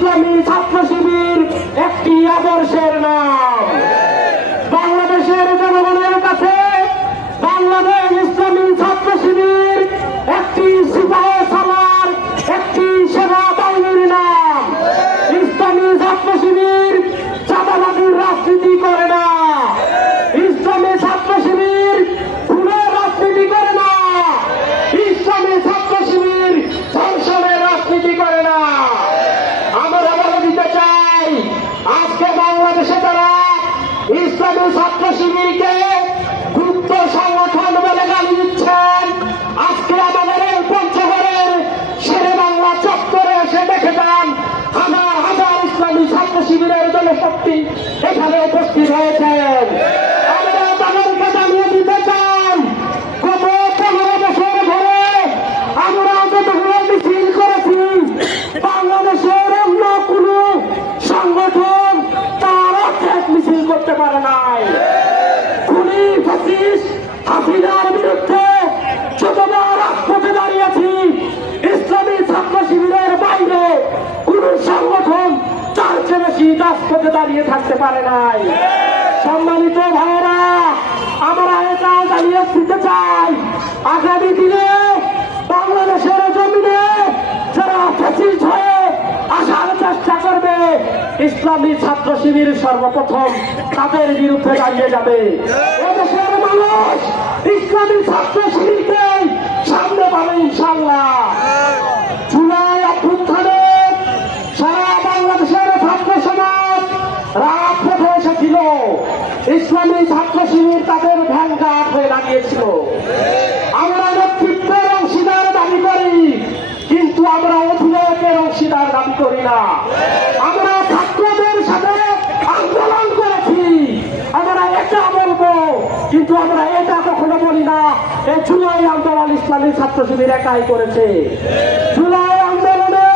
ইসলামী ছাত্র শিবির একটি আদর্শের নাম। বাংলাদেশের জনগণের কাছে বাংলাদেশ ইসলামী ছাত্র শিবির একটি সিপাহ সালার, একটি সেনা বাহিনীর নাম। ইসলামী ছাত্র শিবির চাঁদাবাজির রাজনীতি করে না। ইসলামী ছাত্র শিবির খুনের রাজনীতি করে না। ইসলামী ছাত্র শিবির ধর্ষণের রাজনীতি করে না। আমরা বলে দিতে চাই, আজকে বাংলাদেশে তারা ইসলামী ছাত্র শিবিরকে গুপ্ত সংগঠন বলে গালি দিচ্ছেন। আজকে আমাদের পঞ্চগড়ের শেরে বাংলা চত্বরে এসে দেখে যান, হাজার হাজার ইসলামী ছাত্র শিবিরের জনশক্তি এখানে উপস্থিত হয়েছেন। আমরা তাদেরকে জানিয়ে দিতে চাই, গত 15 বছর ধরে আমরা যতগুলো মিছিল করেছি, বাংলাদেশের অন্য কোন সংগঠন তার অর্ধেক মিছিল করতে পারে নাই। খুনি ফ্যাসিস্ট হাসিনার বিরুদ্ধে যতবার রাজপথে দাঁড়িয়েছি, ইসলামী ছাত্র শিবিরের বাইরে কোন সংগঠন তার চেয়ে বেশি রাজপথে দাঁড়িয়ে থাকতে পারে নাই। সম্মানিত ভাইরা, আমরা এটা জানিয়ে দিতে চাই, আগামী দিনে বাংলাদেশের জমিনে যারা ফ্যাসিস্ট হয়ে আসার চেষ্টা করবে, ইসলামী ছাত্র শিবির সর্বপ্রথম তাদের বিরুদ্ধে দাঁড়িয়ে যাবে। এদেশের মানুষ ইসলামী ছাত্র শিবিরকে সামনে পাবে ইনশাআল্লাহ। জুলাই অভ্যুত্থানে সারা বাংলাদেশের ছাত্র সমাজ রাজপথে এসেছিল। ইসলামী ছাত্র শিবির তাদের ভ্যানগার্ড হয়ে দাঁড়িয়েছিল। আমরা নেতৃত্বের অংশীদার দাবি করি, কিন্তু আমরা অধিনায়কের অংশীদার দাবি করি না। আমরা ছাত্রদের সাথে আন্দোলন করেছি, আমরা এটা বলবো, কিন্তু আমরা এটা কখনো বলি না এই জুলাই আন্দোলন ইসলামী ছাত্র শিবির একাই করেছে। জুলাই আন্দোলনে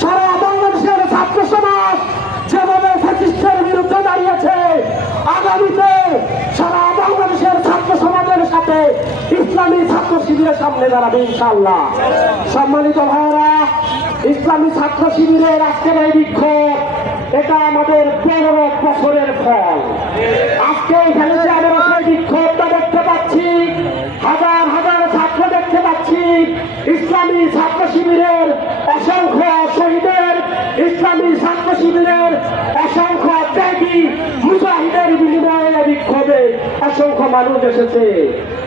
সারা বাংলাদেশের ছাত্র সমাজ যেভাবে ফ্যাসিস্টের বিরুদ্ধে দাঁড়িয়েছে, আগামীতে সারা বাংলাদেশের ছাত্র সমাজের সাথে ইসলামী ছাত্র শিবিরের সামনে দাঁড়াবে ইনশাআল্লাহ। সম্মানিত ভাইরা, ইসলামী ছাত্র শিবিরের আজকের এই বিক্ষোভ, এটা আমাদের 15 বছরের ফল। আজকে এখানে যে আমরা সেই বিক্ষোভটা দেখতে পাচ্ছি, হাজার হাজার ছাত্র দেখতে পাচ্ছি, ইসলামী ছাত্র শিবিরের অসংখ্য শহীদের, ইসলামী ছাত্র শিবিরের অসংখ্য ত্যাগী মুজাহিদের বিনিময়ে বিক্ষোভে অসংখ্য মানুষ এসেছে।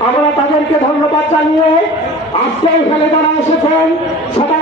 আমরা তাদেরকে ধন্যবাদ জানিয়ে আজকে এখানে যারা এসেছেন সবাই